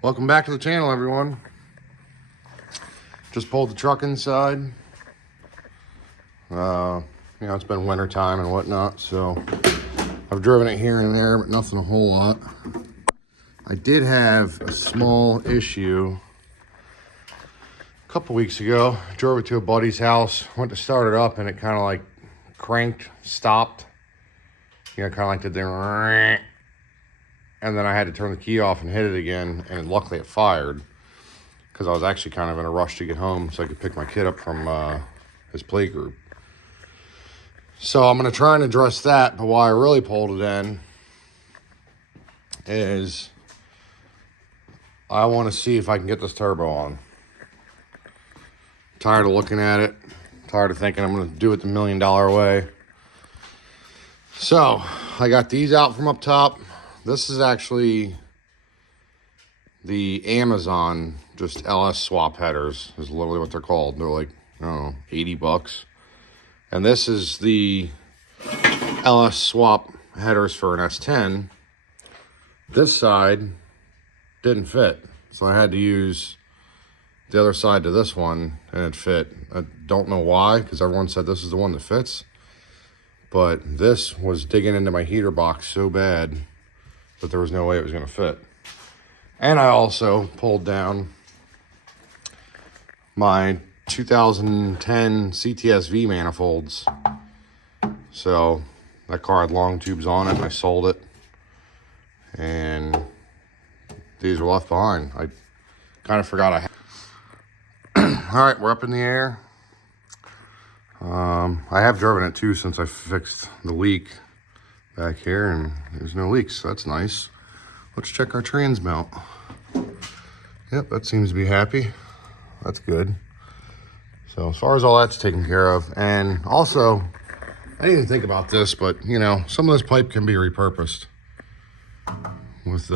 Welcome back to the channel, everyone. Just pulled the truck inside. It's been winter time and whatnot, so I've driven it here and there, but nothing a whole lot. I did have a small issue a couple weeks ago. I drove it to a buddy's house, went to start it up, and it kind of like cranked, stopped. Kind of like did the, and then I had to turn the key off and hit it again, and luckily it fired because I was actually kind of in a rush to get home so I could pick my kid up from his play group. So I'm going to try and address that, but why I really pulled it in is I want to see if I can get this turbo on. Tired of looking at it, tired of thinking I'm going to do it the $1 million way. So I got these out from up top. This is actually the Amazon just LS swap headers is literally what they're called. They're like, I don't know, 80 bucks. And this is the LS swap headers for an S10. This side didn't fit, so I had to use the other side to this one, and it fit. I don't know why, because everyone said this is the one that fits. But this was digging into my heater box so bad that there was no way it was going to fit. And I also pulled down my 2010 CTS-V manifolds. So that car had long tubes on it, and I sold it. And these were left behind. I kind of forgot I had. All right, we're up in the air. I have driven it too since I fixed the leak back here, and there's no leaks, so that's nice. Let's check our trans mount. Yep, that seems to be happy. That's good. So as far as all that's taken care of, and also, I didn't even think about this, but some of this pipe can be repurposed with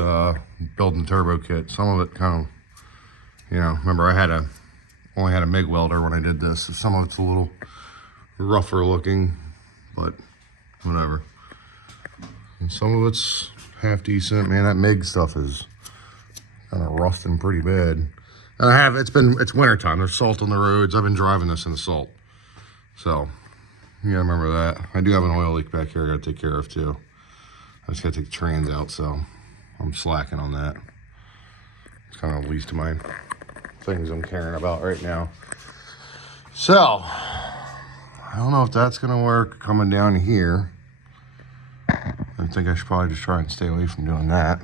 building turbo kit. Some of it kind of, remember I only had a MIG welder when I did this. So some of it's a little rougher looking, but whatever. And some of it's half decent. Man, that MIG stuff is kind of rusting pretty bad. And it's winter time. There's salt on the roads. I've been driving this in the salt. So, you gotta remember that. I do have an oil leak back here I gotta take care of too. I just gotta take the trans out, so I'm slacking on that. It's kind of least of my things I'm caring about right now. So, I don't know if that's gonna work coming down here. I think I should probably just try and stay away from doing that.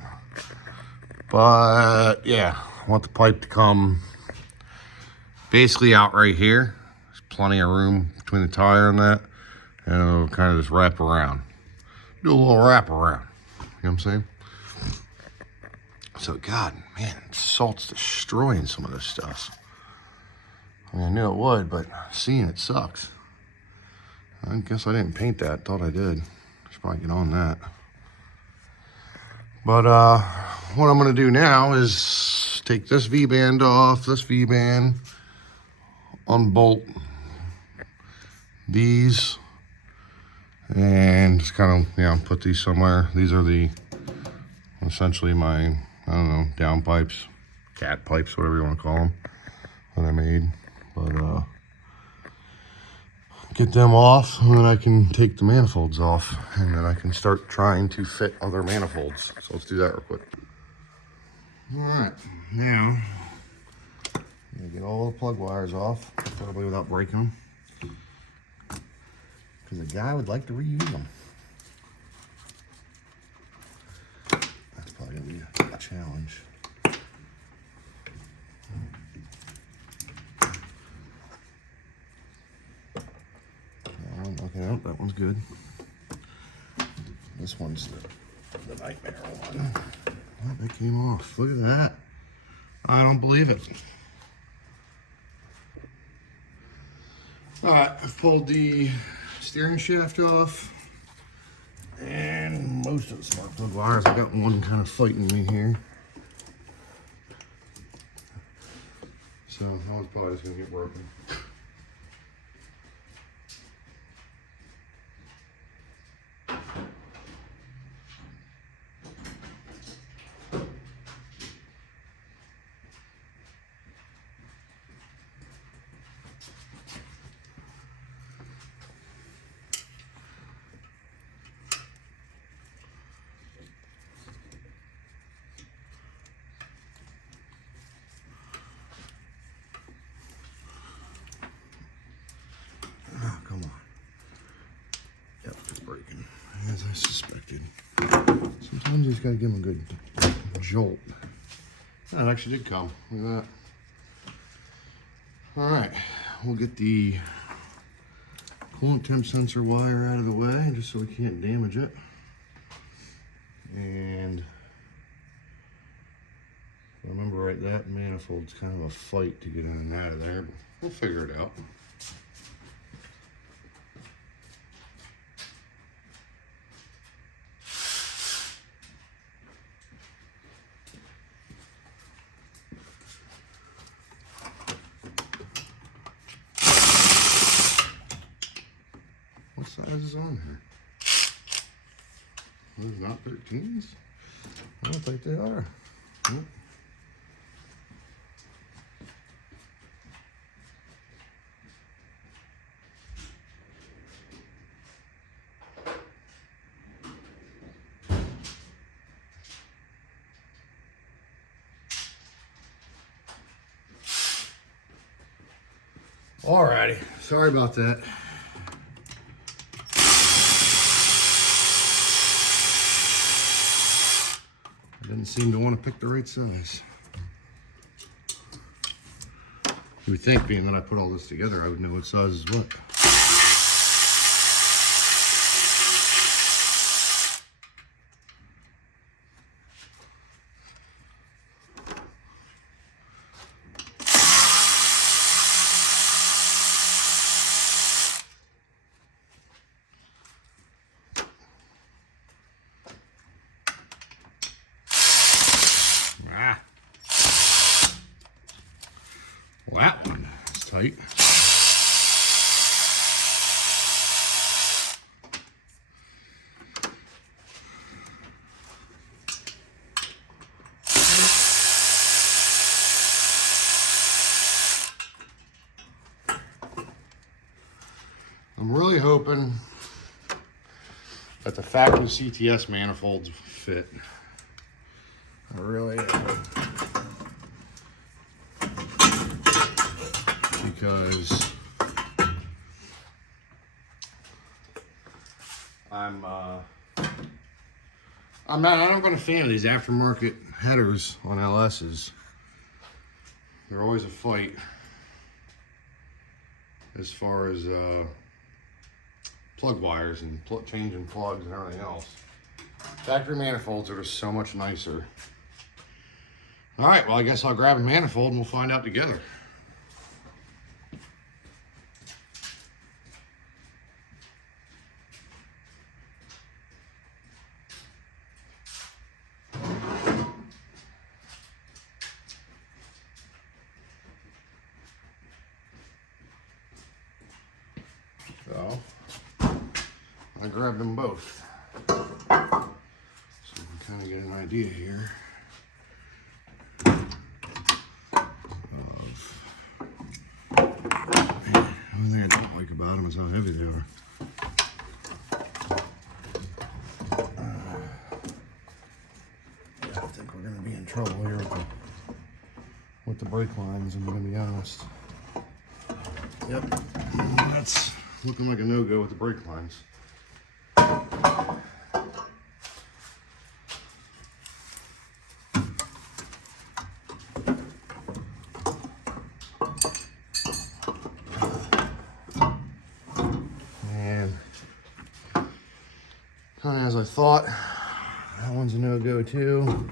But yeah, I want the pipe to come basically out right here. There's plenty of room between the tire and that, and it'll kind of just wrap around. Do a little wrap around. You know what I'm saying? So God, man, salt's destroying some of this stuff. I mean, I knew it would, but seeing it sucks. I guess I didn't paint that. Thought I did. Should probably get on that. But what I'm going to do now is take this V-band off, this V-band, unbolt these, and just kind of, put these somewhere. These are essentially my, I don't know, down pipes, cat pipes, whatever you want to call them, that I made. But get them off, and then I can take the manifolds off, and then I can start trying to fit other manifolds. So let's do that real quick. All right, now I'm gonna get all the plug wires off, probably without breaking them, because the guy would like to reuse them. That's probably gonna be a challenge. Okay, oh, that one's good. This one's the nightmare one. Oh, that came off. Look at that. I don't believe it. All right, I've pulled the steering shaft off and most of the spark plug wires. I got one kind of fighting me here. So that one's probably just gonna get broken. just gotta give them a good jolt. Oh, it actually did come. Look at that. All right, we'll get the coolant temp sensor wire out of the way just so we can't damage it. And if I remember right, that manifold's kind of a fight to get in and out of there, but we'll figure it out. What size is on here? Those not 13s? I don't think they are. Nope. Alrighty, sorry about that. I didn't seem to want to pick the right size. You would think, being that I put all this together, I would know what size is what. Well, that one is tight. I'm really hoping that the factory CTS manifolds fit. I really am. Because I'm not a fan of these aftermarket headers on LS's. They're always a fight as far as plug wires and changing plugs and everything else. Factory manifolds are just so much nicer. All right, well, I guess I'll grab a manifold and we'll find out together. So, I grabbed them both. So we can kind of get an idea here of, the only thing I don't like about them is how heavy they are. I think we're going to be in trouble here with the brake lines, I'm going to be honest. Yep, that's looking like a no-go with the brake lines. And kind of as I thought, that one's a no-go too.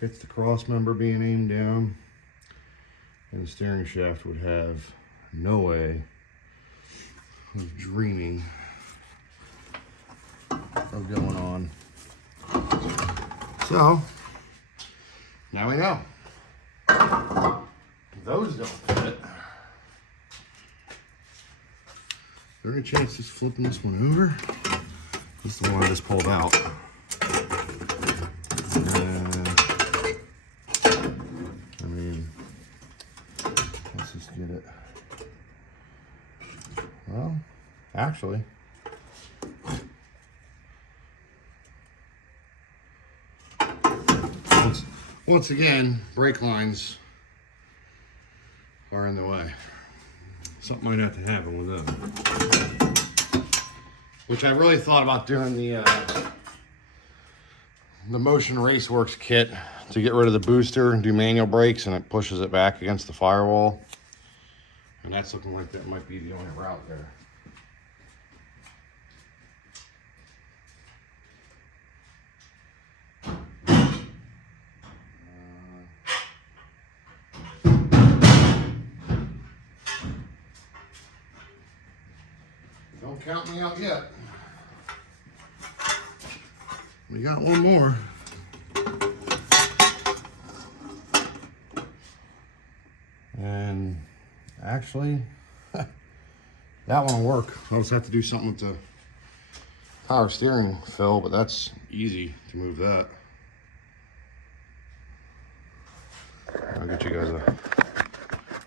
It's the cross member being aimed down, and the steering shaft would have no way of dreaming of going on. So now we know. Those don't fit. Is there any chance just flipping this one over? This is the one I just pulled out. I mean, let's just get it. Well, actually, once again, brake lines are in the way. Something might have to happen with them. Which I really thought about doing the the Motion Raceworks kit to get rid of the booster and do manual brakes, and it pushes it back against the firewall. And that's looking like that might be the only route there. Don't count me out yet. We got one more. And actually, that one will work. I'll just have to do something with the power steering fill, but that's easy to move that. I'll get you guys a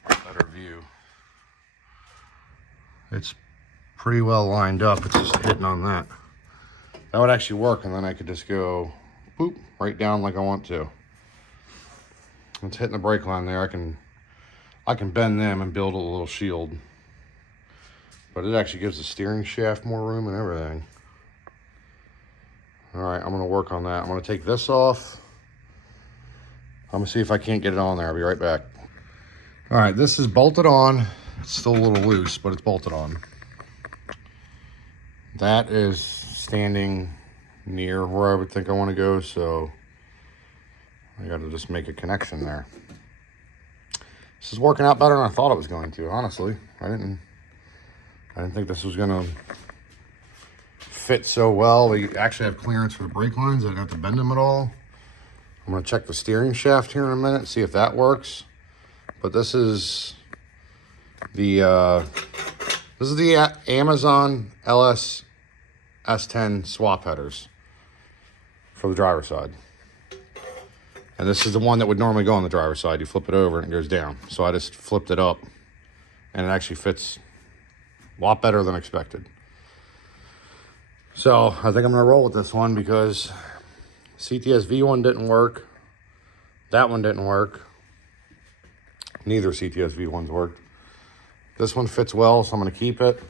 better view. It's pretty well lined up. It's just hitting on that. That would actually work, and then I could just go boop right down like I want to. It's hitting the brake line there. I can bend them and build a little shield. But it actually gives the steering shaft more room and everything. All right, I'm gonna work on that. I'm gonna take this off. I'm gonna see if I can't get it on there. I'll be right back. All right, this is bolted on. It's still a little loose, but it's bolted on. That is standing near where I would think I want to go, so I got to just make a connection there. This is working out better than I thought it was going to, honestly. I didn't think this was going to fit so well. We actually have clearance for the brake lines. I didn't have to bend them at all. I'm going to check the steering shaft here in a minute, see if that works. But this is the Amazon LS S10 swap headers for the driver's side. And this is the one that would normally go on the driver's side. You flip it over and it goes down. So I just flipped it up and it actually fits a lot better than expected. So I think I'm gonna roll with this one because CTS V1 didn't work. That one didn't work. Neither CTS V1s worked. This one fits well, so I'm gonna keep it.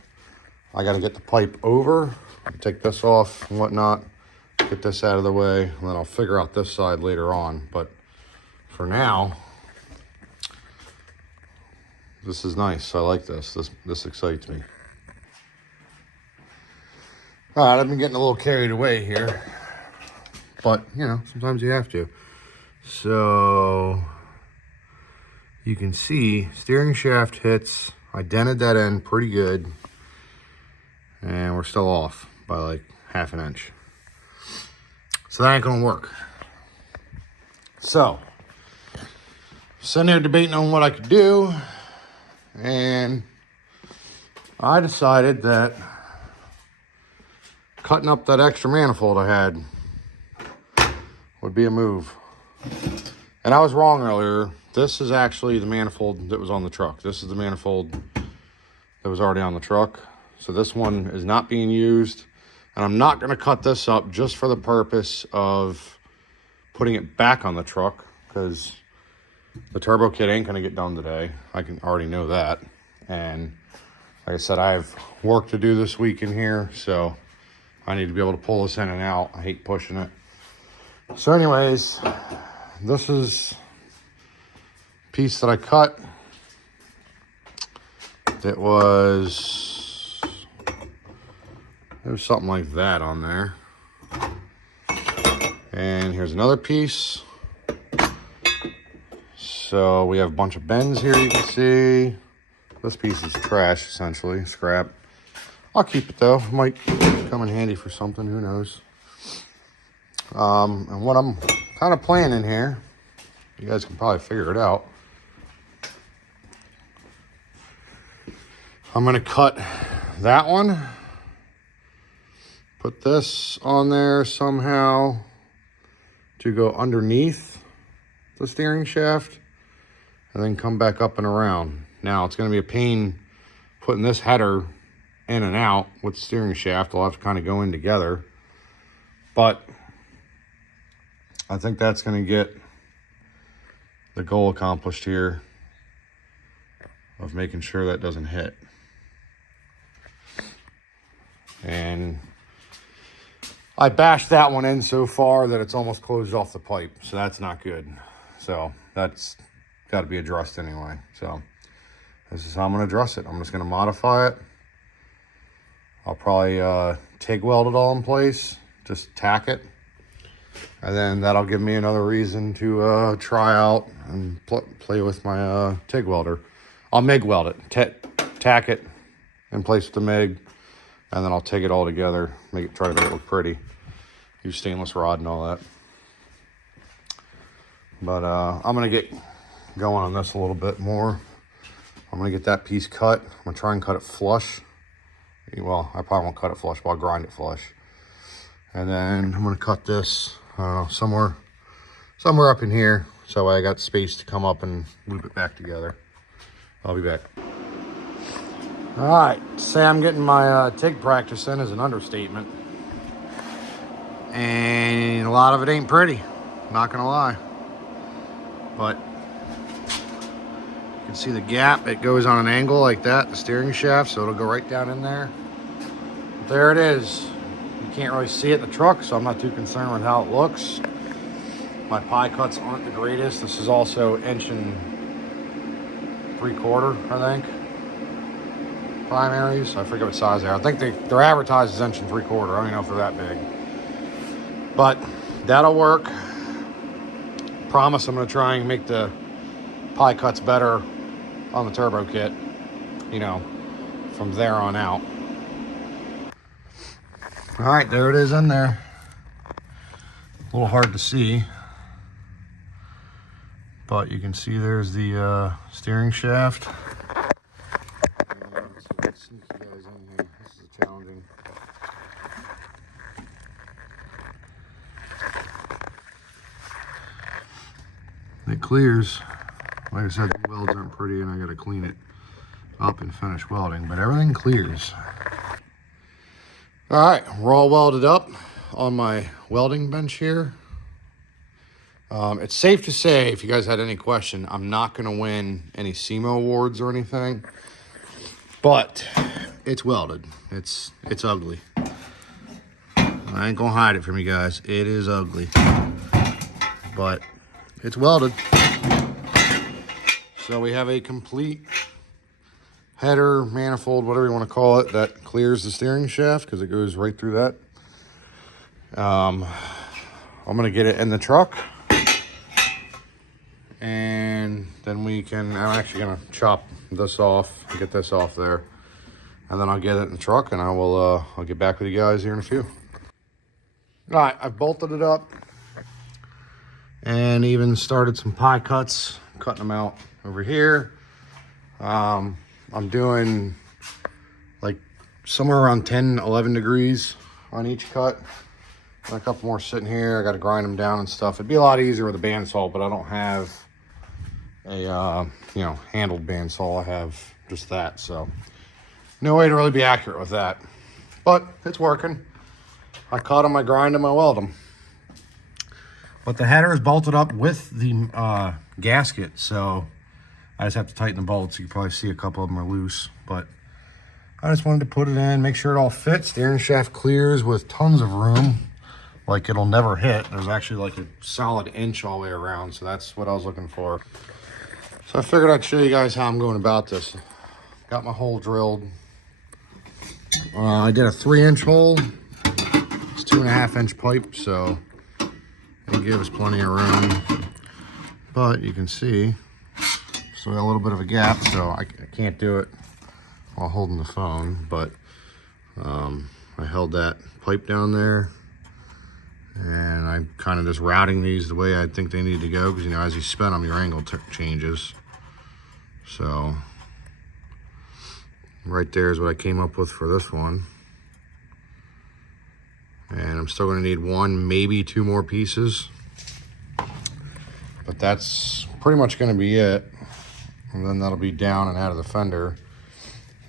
I gotta get the pipe over, take this off and whatnot, get this out of the way, and then I'll figure out this side later on. But for now, this is nice. I like this. This excites me. All right, I've been getting a little carried away here, but you know, sometimes you have to. So you can see steering shaft hits. I dented that end pretty good, and we're still off by like half an inch. So that ain't gonna work. So, sitting there debating on what I could do, and I decided that cutting up that extra manifold I had would be a move. And I was wrong earlier. This is actually the manifold that was on the truck. This is the manifold that was already on the truck. So this one is not being used. And I'm not gonna cut this up just for the purpose of putting it back on the truck, because the turbo kit ain't gonna get done today. I can already know that. And like I said, I have work to do this week in here, so I need to be able to pull this in and out. I hate pushing it. So anyways, this is a piece that I cut. It was, there's something like that on there. And here's another piece. So we have a bunch of bends here, you can see. This piece is trash, essentially, scrap. I'll keep it though. Might come in handy for something, who knows. And what I'm kind of planning here, you guys can probably figure it out. I'm gonna cut that one, put this on there somehow to go underneath the steering shaft, and then come back up and around. Now it's gonna be a pain putting this header in and out with the steering shaft. They'll have to kind of go in together, but I think that's gonna get the goal accomplished here of making sure that doesn't hit. And I bashed that one in so far that it's almost closed off the pipe, so that's not good. So that's got to be addressed anyway. So this is how I'm going to address it. I'm just going to modify it. I'll probably TIG weld it all in place, just tack it. And then that'll give me another reason to try out and play with my TIG welder. I'll MIG weld it, tack it in place with the MIG, and then I'll TIG it all together, try to make it look pretty. Use stainless rod and all that. But I'm gonna get going on this a little bit more. I'm gonna get that piece cut. I'm gonna try and cut it flush. Well, I probably won't cut it flush, but I'll grind it flush. And then I'm gonna cut this, I don't know, somewhere up in here, so I got space to come up and loop it back together. I'll be back. All right, say I'm getting my TIG practice in is an understatement. And a lot of it ain't pretty, not gonna lie. But you can see the gap, it goes on an angle like that, the steering shaft, so it'll go right down in there. There it is. You can't really see it in the truck, so I'm not too concerned with how it looks. My pie cuts aren't the greatest. This is also 1.75 inches, I think. Primaries, I forget what size they are. I think they're advertised as 1.75 inches. I don't even know if they're that big. But that'll work. Promise I'm gonna try and make the pie cuts better on the turbo kit, you know, from there on out. All right, there it is in there. A little hard to see, but you can see there's the steering shaft. Let's sneak you guys in here. This is challenging. It clears. Like I said, the welds aren't pretty and I gotta clean it up and finish welding, but everything clears. All right, we're all welded up on my welding bench here. It's safe to say, if you guys had any question, I'm not gonna win any SEMO awards or anything, but it's welded. It's ugly. I ain't gonna hide it from you guys. It is ugly, but it's welded. So we have a complete header, manifold, whatever you want to call it, that clears the steering shaft because it goes right through that. I'm gonna get it in the truck, and then I'm actually gonna chop this off, get this off there, and then I'll get it in the truck, and I'll get back with you guys here in a few. All right, I've bolted it up and even started some pie cuts, cutting them out over here. I'm doing like somewhere around 10, 11 degrees on each cut. And a couple more sitting here. I got to grind them down and stuff. It'd be a lot easier with a bandsaw, but I don't have a handled bandsaw. I have just that, so no way to really be accurate with that. But it's working. I cut them, I grind them, I weld them. But the header is bolted up with the gasket, so I just have to tighten the bolts. You can probably see a couple of them are loose, but I just wanted to put it in, make sure it all fits. Steering shaft clears with tons of room, like it'll never hit. There's actually like a solid inch all the way around, so that's what I was looking for. So I figured I'd show you guys how I'm going about this. Got my hole drilled. I did a 3-inch hole. It's 2.5-inch pipe, so it gives plenty of room. But you can see, so a little bit of a gap, so I can't do it while holding the phone, but I held that pipe down there, and I'm kind of just routing these the way I think they need to go, because as you spin them, your angle changes. So right there is what I came up with for this one, and I'm still going to need 1, maybe 2 more pieces, but that's pretty much going to be it. And then that'll be down and out of the fender.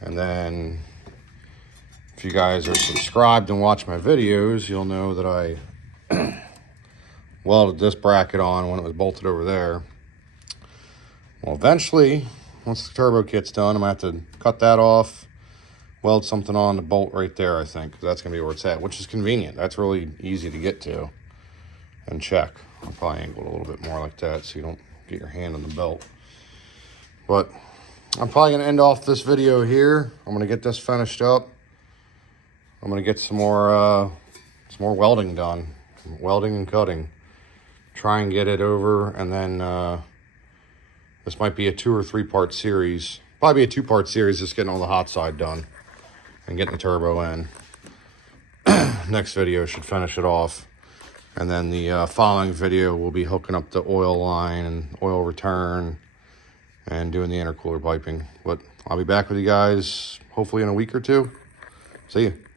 And then if you guys are subscribed and watch my videos, you'll know that I welded this bracket on when it was bolted over there. Well, eventually, once the turbo kit's done, I'm gonna have to cut that off, weld something on the bolt right there, I think. 'Cause that's going to be where it's at, which is convenient. That's really easy to get to and check. I'll probably angle it a little bit more like that so you don't get your hand on the belt. But I'm probably going to end off this video here. I'm going to get this finished up. I'm going to get some more welding done. Welding and cutting. Try and get it over, and then this might be a 2 or 3 part series. Probably a 2-part series, just getting all the hot side done and getting the turbo in. Next video should finish it off. And then the following video will be hooking up the oil line and oil return and doing the intercooler piping. But I'll be back with you guys hopefully in a week or two. See you.